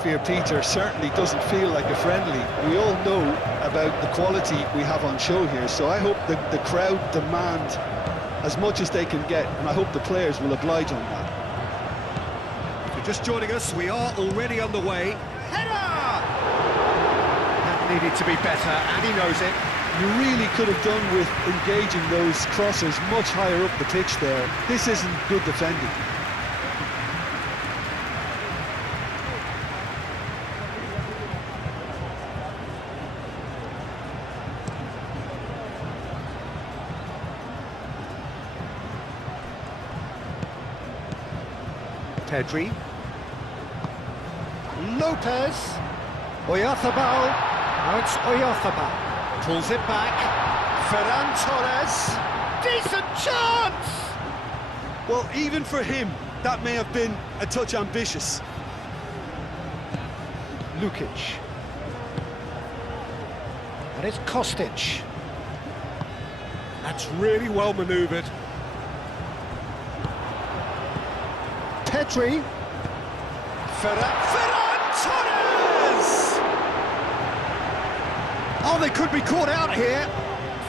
atmosphere, Peter, certainly doesn't feel like a friendly. We all know about the quality we have on show here, so I hope the crowd demand as much as they can get, and I hope the players will oblige on that. If you're just joining us, we are already underway. Header! That needed to be better, and he knows it. You really could have done with engaging those crosses much higher up the pitch there. This isn't good defending. Pedri. Lopez. Oyarzabal. Now it's Oyarzabal. Pulls it back. Ferran Torres. Decent chance! Well, even for him, that may have been a touch ambitious. Lukic. And it's Kostic. That's really well manoeuvred. Pedri. Ferran Torres! Oh, they could be caught out here.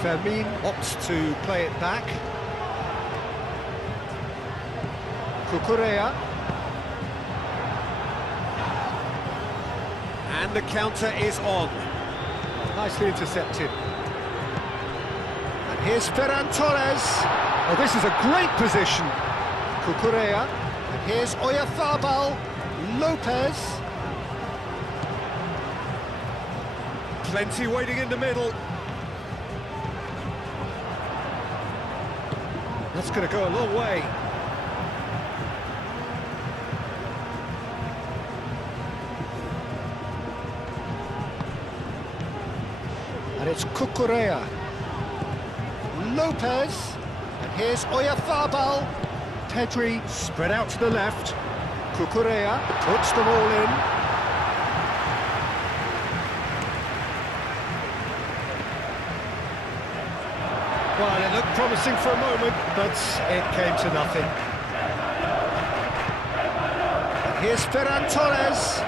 Fermin opts to play it back. Cucurella. And the counter is on. Nicely intercepted. And here's Ferran Torres. Oh, this is a great position. Cucurella. And here's Oyarzabal. Lopez. Plenty waiting in the middle. That's going to go a long way. And it's Cucurella. Lopez. And here's Oyarzabal. Pedri spread out to the left. Cucurella puts them all in. Well, it looked promising for a moment, but it came to nothing. And here's Ferran Torres.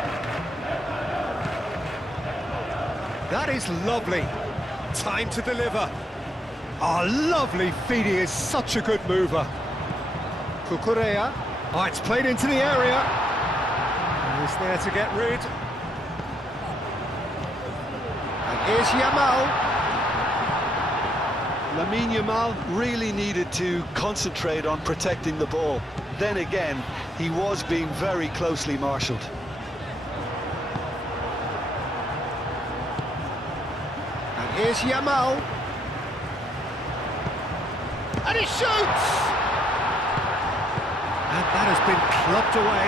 That is lovely. Time to deliver. Oh, lovely feed. He is such a good mover. Cucurella. Oh, it's played into the area. He's there to get rid. And here's Yamal. Lamine Yamal really needed to concentrate on protecting the ball. Then again, he was being very closely marshalled. And here's Yamal. And he shoots! And that has been clubbed away.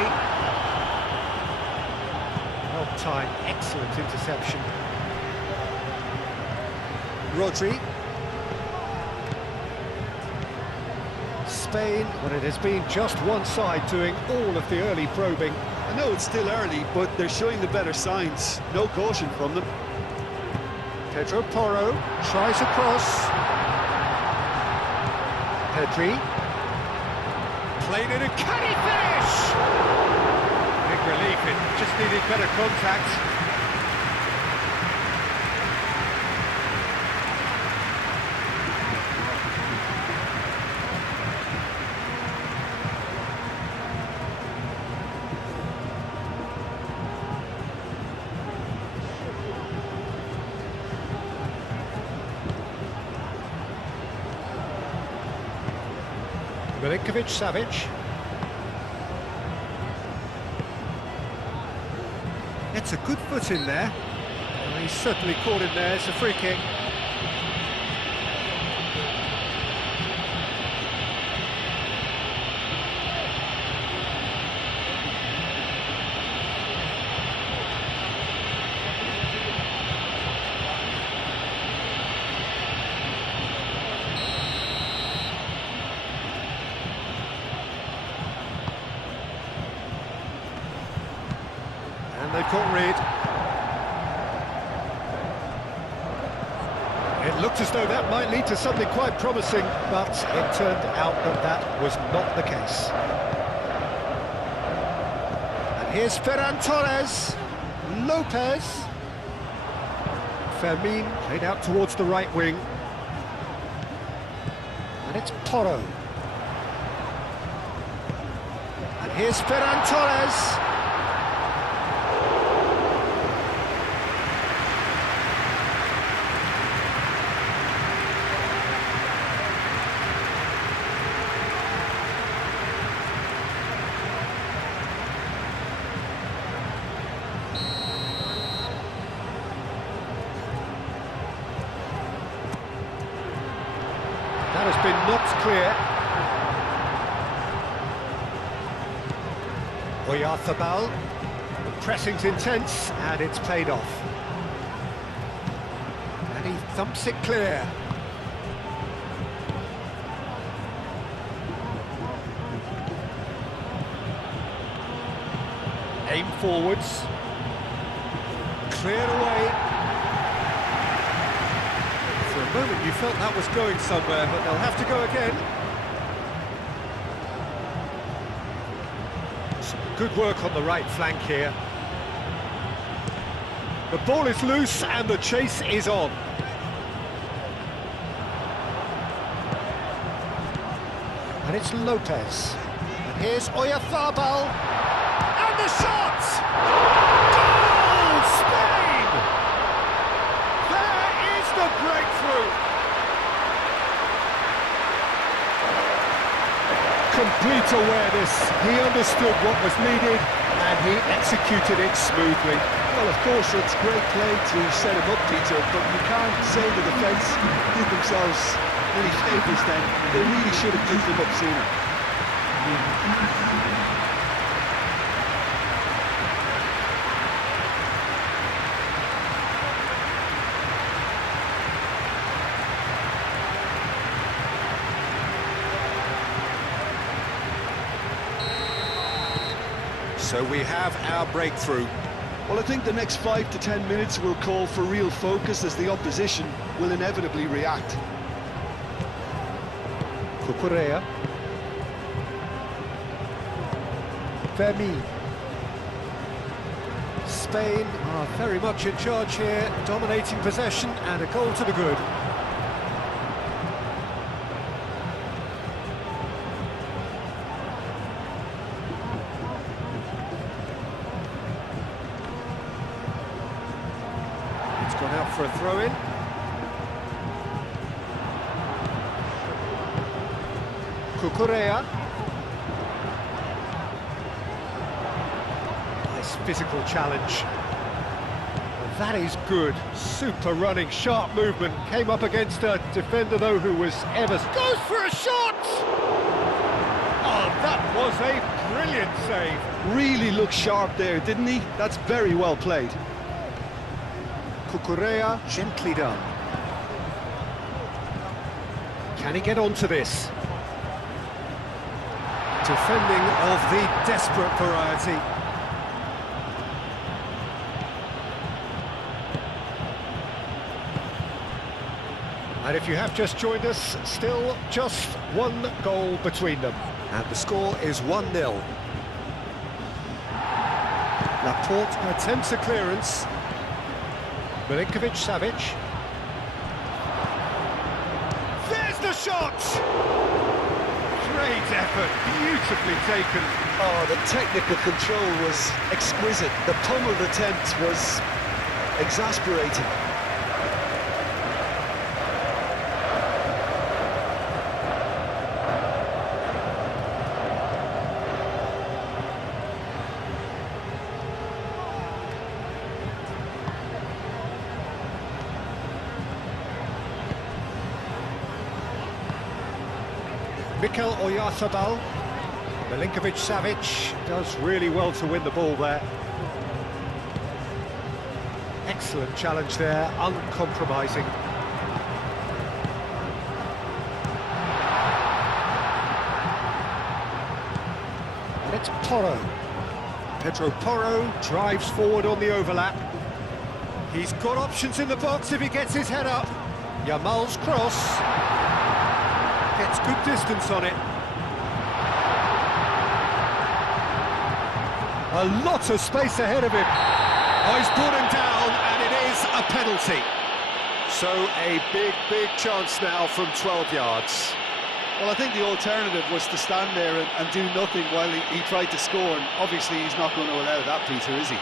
Well timed, excellent interception. Rodri. Spain, but it has been just one side doing all of the early probing. I know it's still early, but they're showing the better signs. No caution from them. Pedro Porro tries a cross. Pedri. Played it, and can he finish? Big relief, it just needed better contact. Milinkovic-Savic. It's a good foot in there. Well, he's certainly caught him there. It's a free kick. And they caught rid. It looked as though that might lead to something quite promising, but it turned out that that was not the case. And here's Ferran Torres. Lopez. Fermin played out towards the right wing. And it's Porro. And here's Ferran Torres. That has been knocked clear. Oyarzabal, the pressing's intense, and it's played off. And he thumps it clear. Aim forwards. Cleared away. For a moment you felt that was going somewhere, but they'll have to go again. Some good work on the right flank here. The ball is loose and the chase is on. And it's Lopez. And here's Oyarzabal. And the shot! Goal! Spain! There is the breakthrough! Complete awareness. He understood what was needed and he executed it smoothly. Well, of course, it's great play to set him up, Peter, but you can't say the defence did themselves any favours then. They really should have picked him up sooner. So we have our breakthrough. Well, I think the next 5 to 10 minutes will call for real focus as the opposition will inevitably react. Cucurella. Fermin. Spain are very much in charge here, dominating possession and a goal to the good. It's gone out for a throw-in. Cucurella. Nice physical challenge. And that is good. Super running, sharp movement. Came up against a defender, though, who was ever... Goes for a shot! Oh, that was a brilliant save. Really looked sharp there, didn't he? That's very well played. Cucurella, gently done. Can he get onto this? Defending of the desperate variety. And if you have just joined us, still just one goal between them. And the score is 1-0. Laporte attempts a clearance. Milinkovic-Savic. There's the shot! Great effort, beautifully taken. Oh, the technical control was exquisite. The pummeled attempt was exasperating. Mikel Oyarzabal. Milinkovic-Savic does really well to win the ball there. Excellent challenge there, uncompromising. And it's Porro. Pedro Porro drives forward on the overlap. He's got options in the box if he gets his head up. Yamal's cross. Gets good distance on it. A lot of space ahead of him. Oh, he's brought him down, and it is a penalty. So a big chance now from 12 yards. Well, I think the alternative was to stand there and do nothing while he tried to score, and obviously he's not going to allow that, Peter, is he?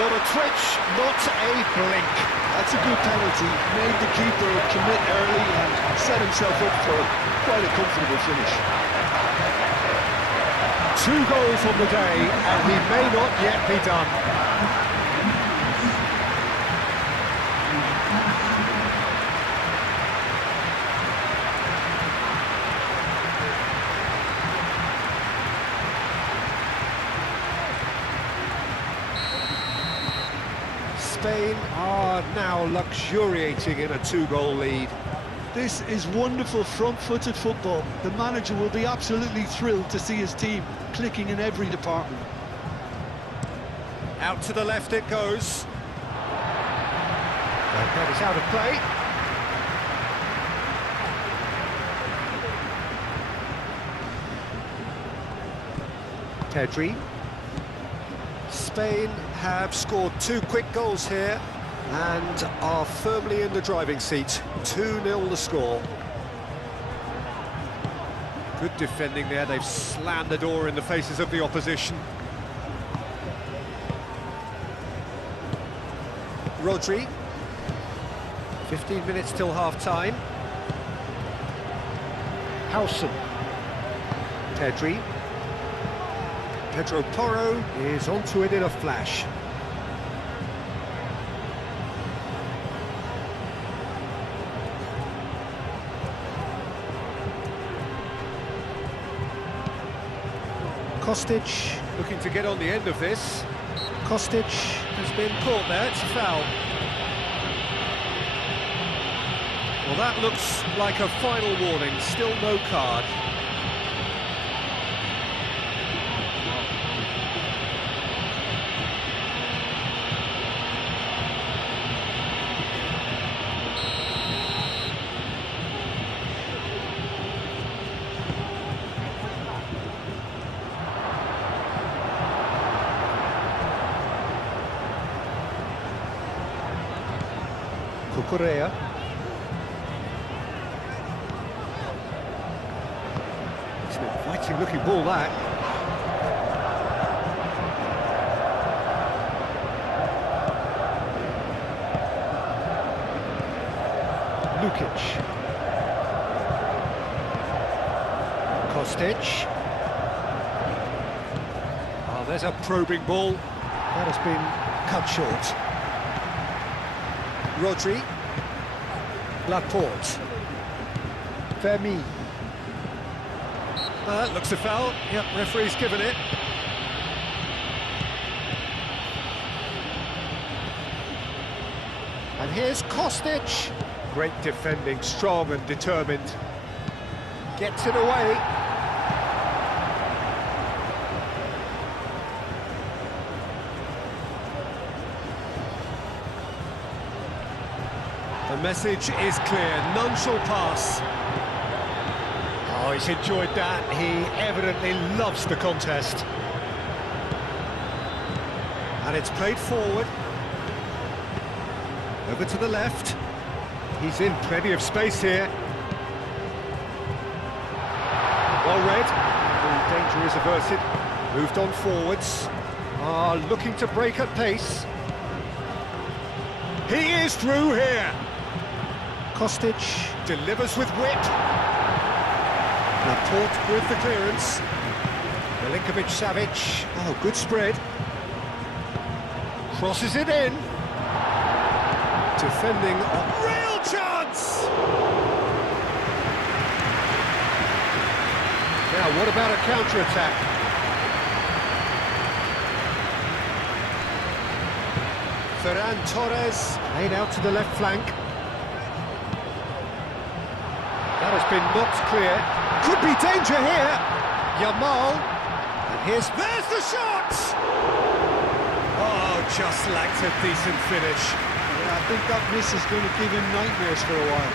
Not a twitch, not a blink. That's a good penalty. Made the keeper commit early and set himself up for quite a comfortable finish. 2 goals on the day, and he may not yet be done. Spain are now luxuriating in a 2-goal lead. This is wonderful front-footed football. The manager will be absolutely thrilled to see his team clicking in every department. Out to the left it goes. And that is out of play. Pedri. Spain have scored 2 quick goals here and are firmly in the driving seat. 2-0 the score. Good defending there, they've slammed the door in the faces of the opposition. Rodri. 15 minutes till half-time. Howson. Pedri. Pedro Porro is onto it in a flash. Kostic looking to get on the end of this. Kostic has been caught there, it's a foul. Well, that looks like a final warning, still no card. Cucurella. It's an inviting looking ball, that. Lukic. Kostic. Oh, there's a probing ball. That has been cut short. Rodri. Laporte. Fermi. That looks a foul. Yep, referee's given it. And here's Kostic. Great defending, strong and determined. Gets it away. The message is clear, none shall pass. Oh, he's enjoyed that. He evidently loves the contest. And it's played forward. Over to the left. He's in plenty of space here. Well read. The danger is averted. Moved on forwards. Looking to break at pace. He is through here. Kostic delivers with wit. Laporte with the clearance. Milinkovic-Savic. Oh, good spread. Crosses it in. Defending a real chance! Now, what about a counter-attack? Ferran Torres laid out to the left flank. That has been knocked clear. Could be danger here. Yamal. And there's the shot! Oh, just lacked a decent finish. Yeah, I think that miss is going to give him nightmares for a while.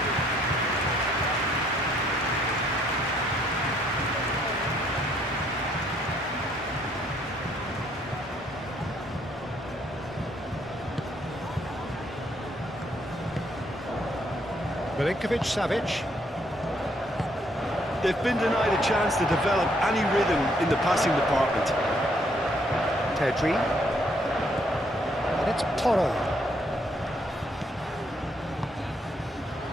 Milinkovic-Savic. They've been denied a chance to develop any rhythm in the passing department. Pedri. And it's Porro.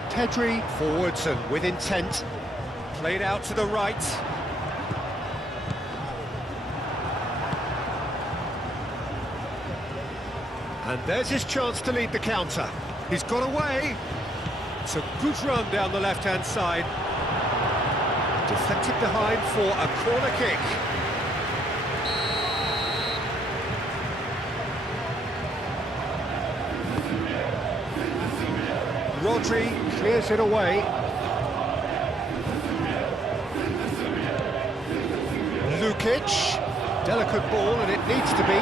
Pedri forwards and with intent. Played out to the right. And there's his chance to lead the counter. He's got away. It's a good run down the left-hand side. Deflected behind for a corner kick. Rodri clears it away. Lukic. Delicate ball, and it needs to be.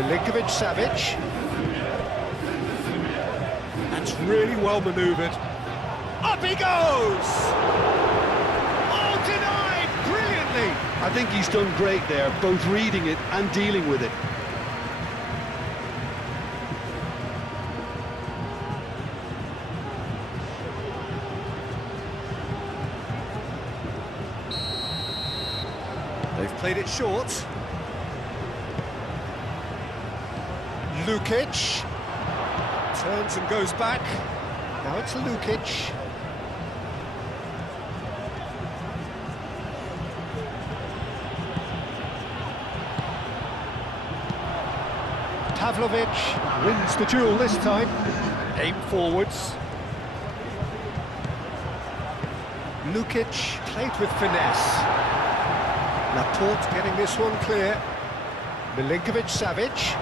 Milinkovic-Savic. That's really well manoeuvred. Up he goes! Oh, denied brilliantly! I think he's done great there, both reading it and dealing with it. They've played it short. Lukic turns and goes back. Now it's Lukic. Pavlovic wins the duel this time. Aim forwards. Lukic played with finesse. Laporte getting this one clear. Milinkovic-Savic.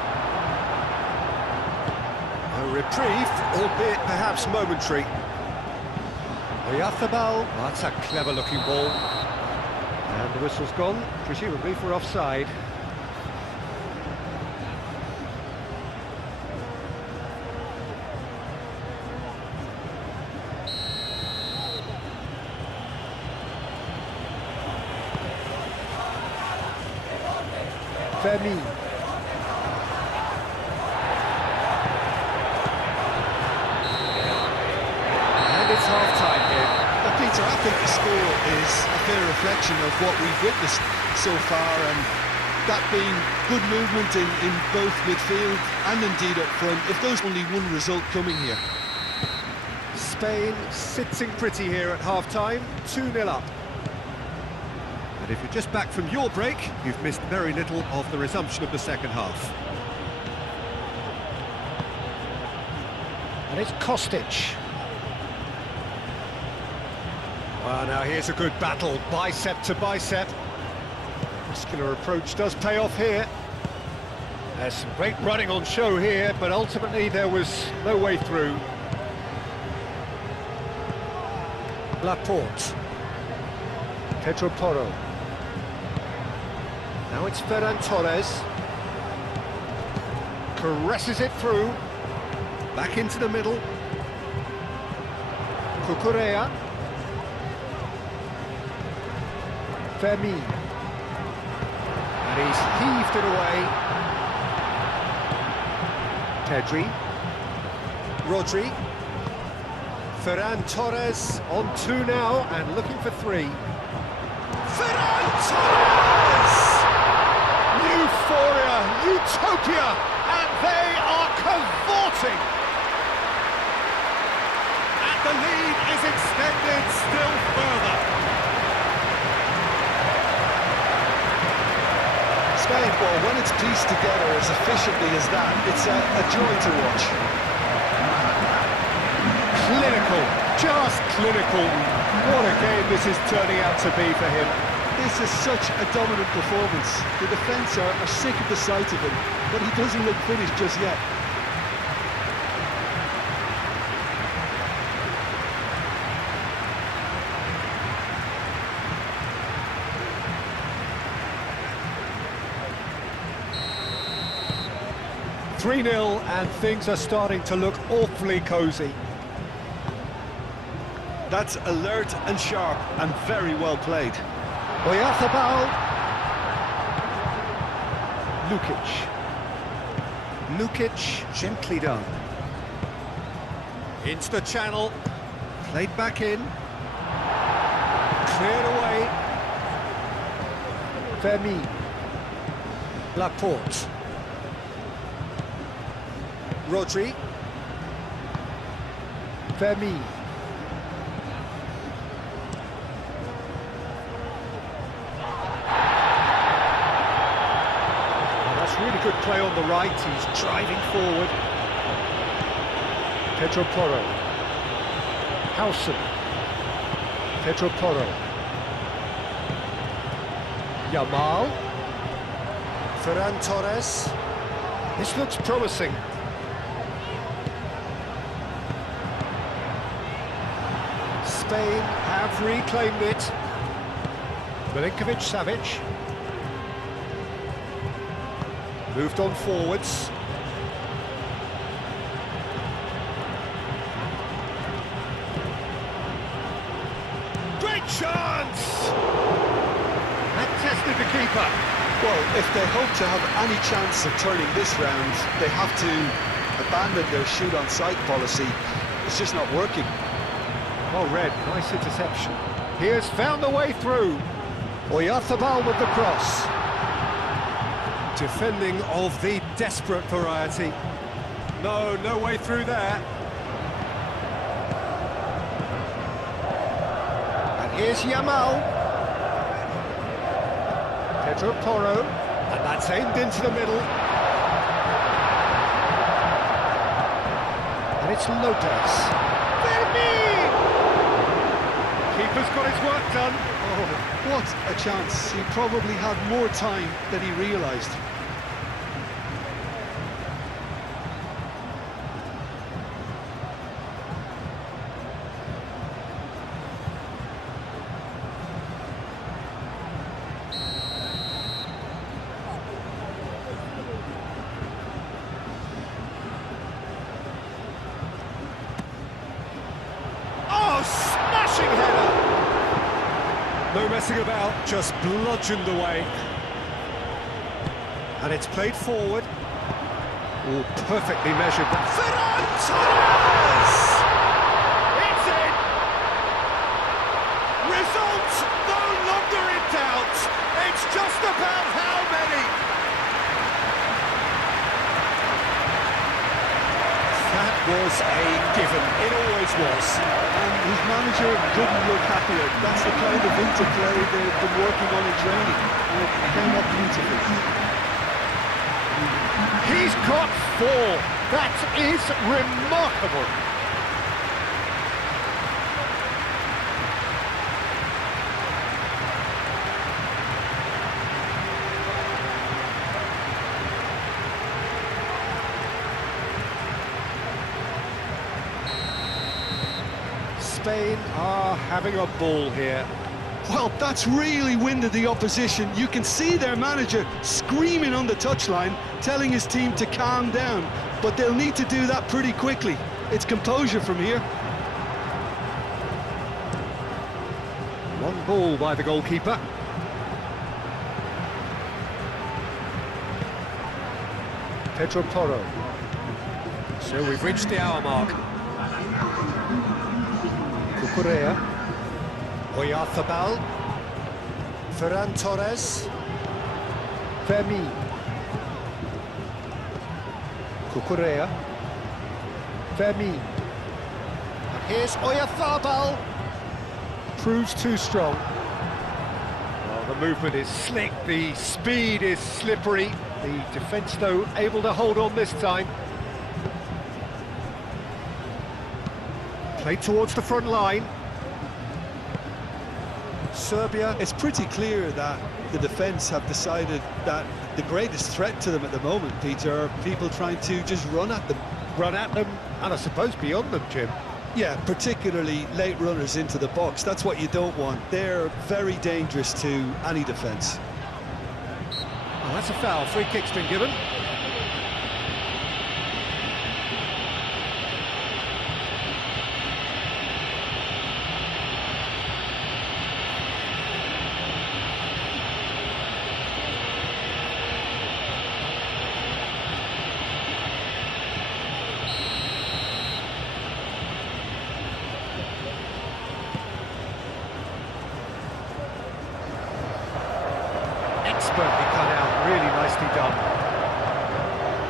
A reprieve, albeit perhaps momentary. Oyarzabal. That's a clever-looking ball. And the whistle's gone, presumably for offside. Fermi. And it's half-time here. Well, Peter, I think the score is a fair reflection of what we've witnessed so far, and that being good movement in both midfield and indeed up front, if there's only one result coming here. Spain sitting pretty here at half-time, 2-0 up. And if you're just back from your break, you've missed very little of the resumption of the second half. And it's Kostic. Well, now here's a good battle, bicep to bicep. Muscular approach does pay off here. There's some great running on show here, but ultimately there was no way through. Laporte. Pedro Porro. Now it's Ferran Torres. Caresses it through. Back into the middle. Cucurella. Fermi. And he's heaved it away. Pedri. Rodri. Ferran Torres on 2 now and looking for 3. Ferran Torres! Euphoria, utopia, and they are cavorting! And the lead is extended still further. Spain ball, when it's pieced together as efficiently as that, it's a joy to watch. Clinical, just clinical. What a game this is turning out to be for him. This is such a dominant performance. The defence are sick of the sight of him, but he doesn't look finished just yet. 3-0 and things are starting to look awfully cosy. That's alert and sharp and very well played. Oyarzabal. Lukic, gently done. Into the channel, played back in. Cleared away. Fermi. Laporte. Rodri. Fermi. Really good play on the right, he's driving forward. Pedro Porro. Howson. Pedro Porro. Yamal. Ferran Torres. This looks promising. Spain have reclaimed it. Milinkovic-Savic. Moved on forwards. Great chance! That tested the keeper. Well, if they hope to have any chance of turning this round, they have to abandon their shoot-on-sight policy. It's just not working. Oh, Red, nice interception. He has found the way through. Oyarzabal with the cross. Defending of the desperate variety. No way through there. And here's Yamal. Pedro Porro. And that's aimed into the middle. And it's Lopez. Fermi! Keeper's got his work done. Oh, what a chance. He probably had more time than he realised. Smashing header! No messing about, just bludgeoned away. And it's played forward. Oh, perfectly measured. Ferran Torres! It's in! Result no longer in doubt. It's just about how many. That was a given. It always was. And his manager couldn't look happier. That's the kind of interplay they've been working on in training. And it came up beautifully. He's got 4. That is remarkable. Spain are having a ball here. Well, that's really winded the opposition. You can see their manager screaming on the touchline, telling his team to calm down. But they'll need to do that pretty quickly. It's composure from here. Long ball by the goalkeeper. Pedro Porro. So we've reached the hour mark. Cucurella. Oyarzabal. Ferran Torres. Fermi. Cucurella. Fermi. And here's Oyarzabal. Proves too strong. Well, the movement is slick, the speed is slippery. The defence, though, able to hold on this time. Played towards the front line. Serbia. It's pretty clear that the defence have decided that the greatest threat to them at the moment, Peter, are people trying to just run at them. Run at them, and I suppose beyond them, Jim. Yeah, particularly late runners into the box. That's what you don't want. They're very dangerous to any defence. Well, that's a foul. Free kick's been given. Expertly cut out, really nicely done.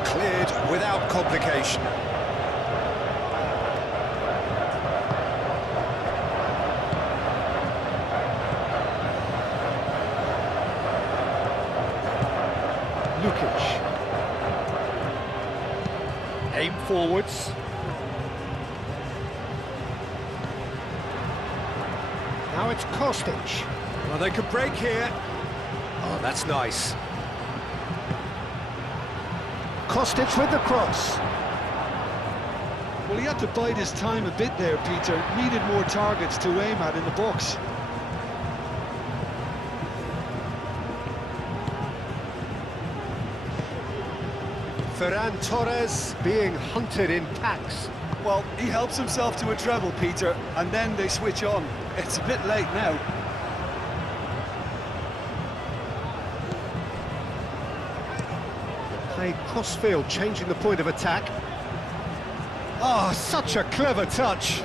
Cleared without complication. Lukic. Aim forwards. Now it's Kostic. Well, they could break here. Oh, that's nice. Kostic with the cross. Well, he had to bide his time a bit there, Peter. Needed more targets to aim at in the box. Ferran Torres being hunted in packs. Well, he helps himself to a treble, Peter, and then they switch on. It's a bit late now. Played crossfield, changing the point of attack. Oh, such a clever touch.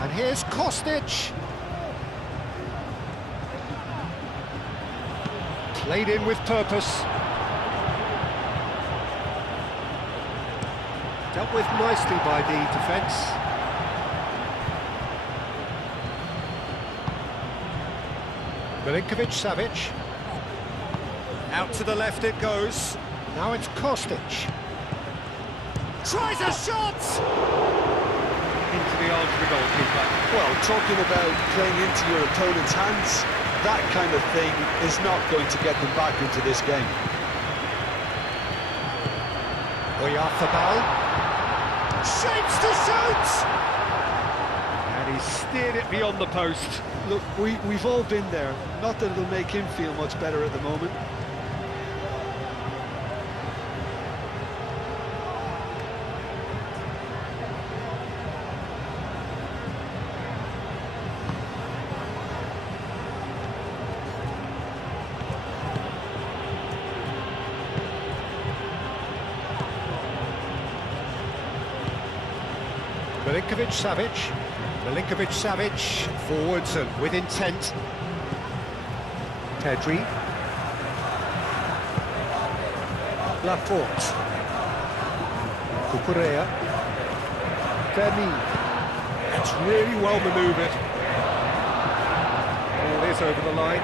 And here's Kostic. Played in with purpose. Dealt with nicely by the defence. Milinkovic-Savic. Out to the left it goes. Now it's Kostic. Tries a shot! Into the arms of the goalkeeper. Well, talking about playing into your opponent's hands, that kind of thing is not going to get them back into this game. Oyarzabal. Shapes to shoot! And he steered it beyond the post. Look, we've all been there. Not that it'll make him feel much better at the moment. Milinkovic-Savic. Milinkovic-Savic forwards and with intent. Pedri. Laporte. Cucurella. Fermin. That's really well manoeuvred. Ball is over the line.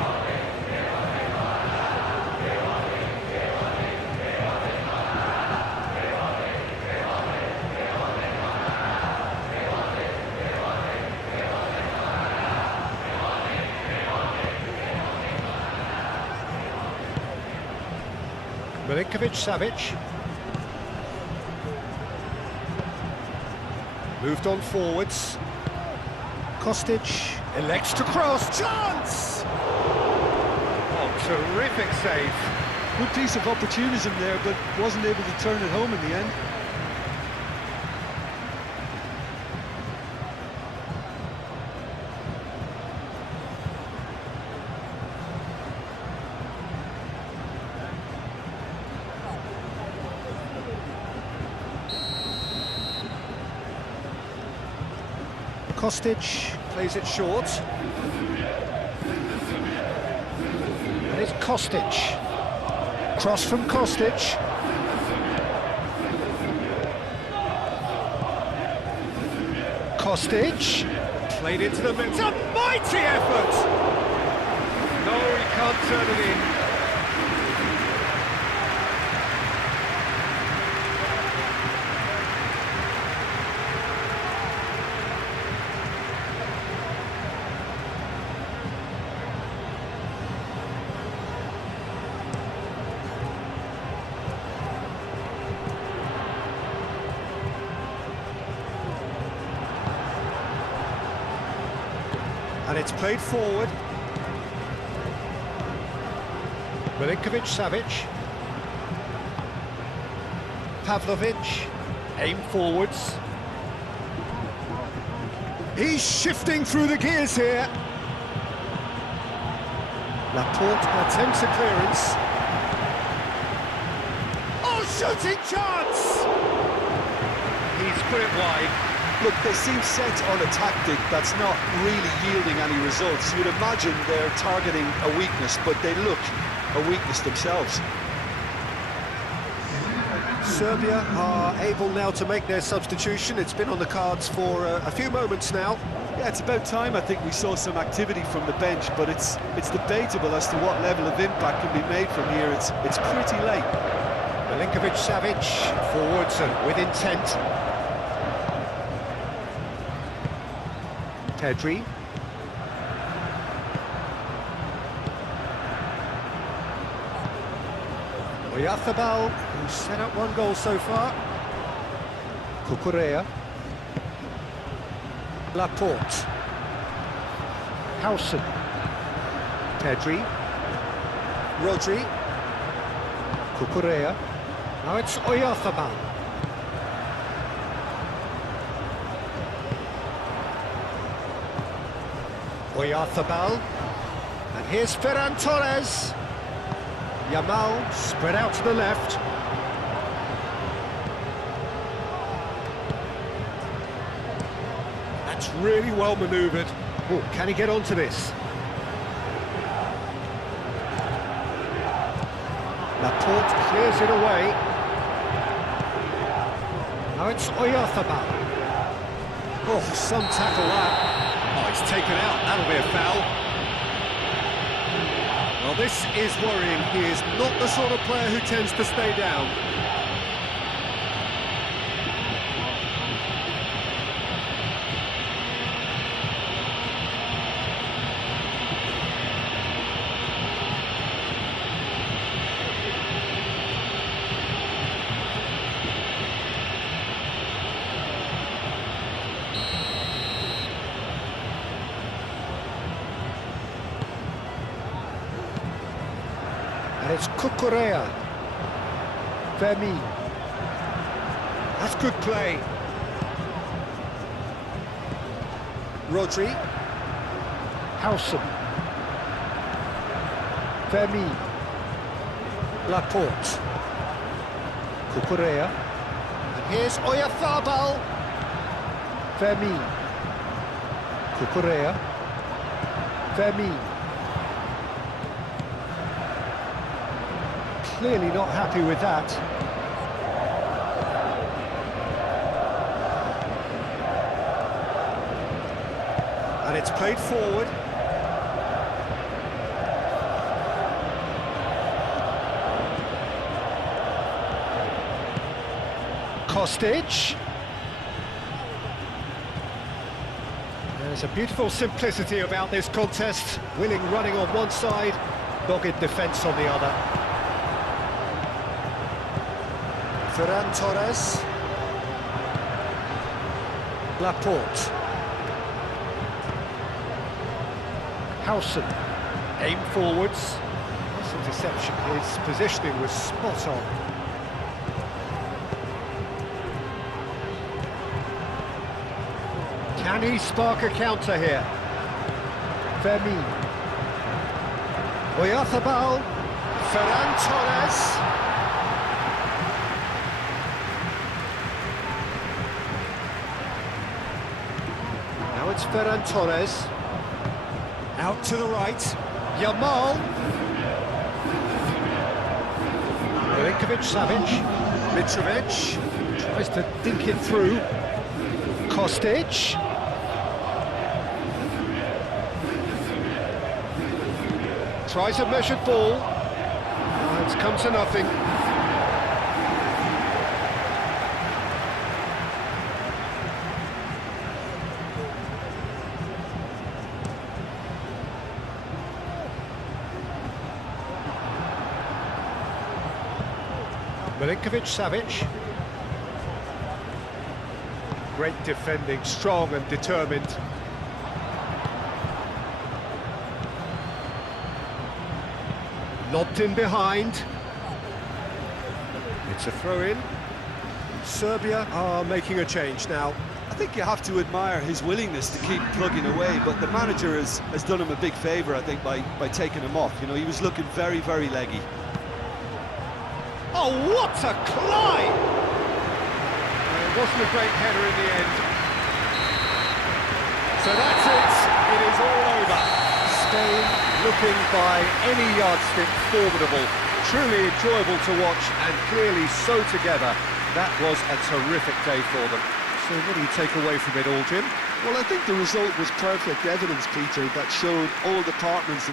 Milinkovic-Savic. Moved on forwards. Kostic elects to cross. Chance! Oh, terrific save. Good piece of opportunism there, but wasn't able to turn it home in the end. Kostic plays it short. And it's Kostic. Cross from Kostic. Kostic. Played into the middle. It's a mighty effort! No, he can't turn it in. And it's played forward. Milinkovic-Savic. Pavlovic. Aim forwards. He's shifting through the gears here. Laporte attempts a clearance. Oh, shooting chance! He's put it wide. Look, they seem set on a tactic that's not really yielding any results. You'd imagine they're targeting a weakness, but they look a weakness themselves. Serbia are able now to make their substitution. It's been on the cards for a few moments now. Yeah, it's about time I think we saw some activity from the bench, but it's debatable as to what level of impact can be made from here. It's pretty late. Milinkovic-Savic forwards and with intent. Pedri. Oyarzabal, who's set up one goal so far. Cucurella. Laporte. Howson. Pedri. Rodri. Cucurella. Now it's Oyarzabal. Oyarzabal. And here's Ferran Torres. Yamal spread out to the left. That's really well manoeuvred. Oh, can he get onto this? Laporte clears it away. Now it's Oyarzabal. Oh, some tackle that. Oh, he's taken out. That'll be a foul. Well, this is worrying. He is not the sort of player who tends to stay down. And it's Cucurella. Fermin. That's good play. Rodri. Howson. Fermin. Laporte. Cucurella. And here's Oyarzabal. Fermin. Cucurella. Fermin. Clearly not happy with that. And it's played forward. Kostic. There's a beautiful simplicity about this contest. Willing running on one side, dogged defence on the other. Ferran Torres. Laporte. Howson. Aim forwards. That's a deception. His positioning was spot on. Can he spark a counter here? Fermin. Oyarzabal. Ferran Torres. Now it's Ferran Torres. Out to the right. Yamal. Milinkovic-Savic. Mitrovic. Tries to dink it through. Kostic. Tries a measured ball. Oh, it's come to nothing. Milinkovic-Savic. Great defending, strong and determined. Lobbed in behind. It's a throw-in. Serbia are making a change now. I think you have to admire his willingness to keep plugging away, but the manager has done him a big favour, I think, by taking him off. You know, he was looking very, very leggy. Oh, what a climb! It wasn't a great header in the end. So that's it. It is all over. Spain looking by any yardstick formidable. Truly enjoyable to watch and clearly so together. That was a terrific day for them. So what do you take away from it all, Jim? Well, I think the result was perfect evidence, Peter, that showed all departments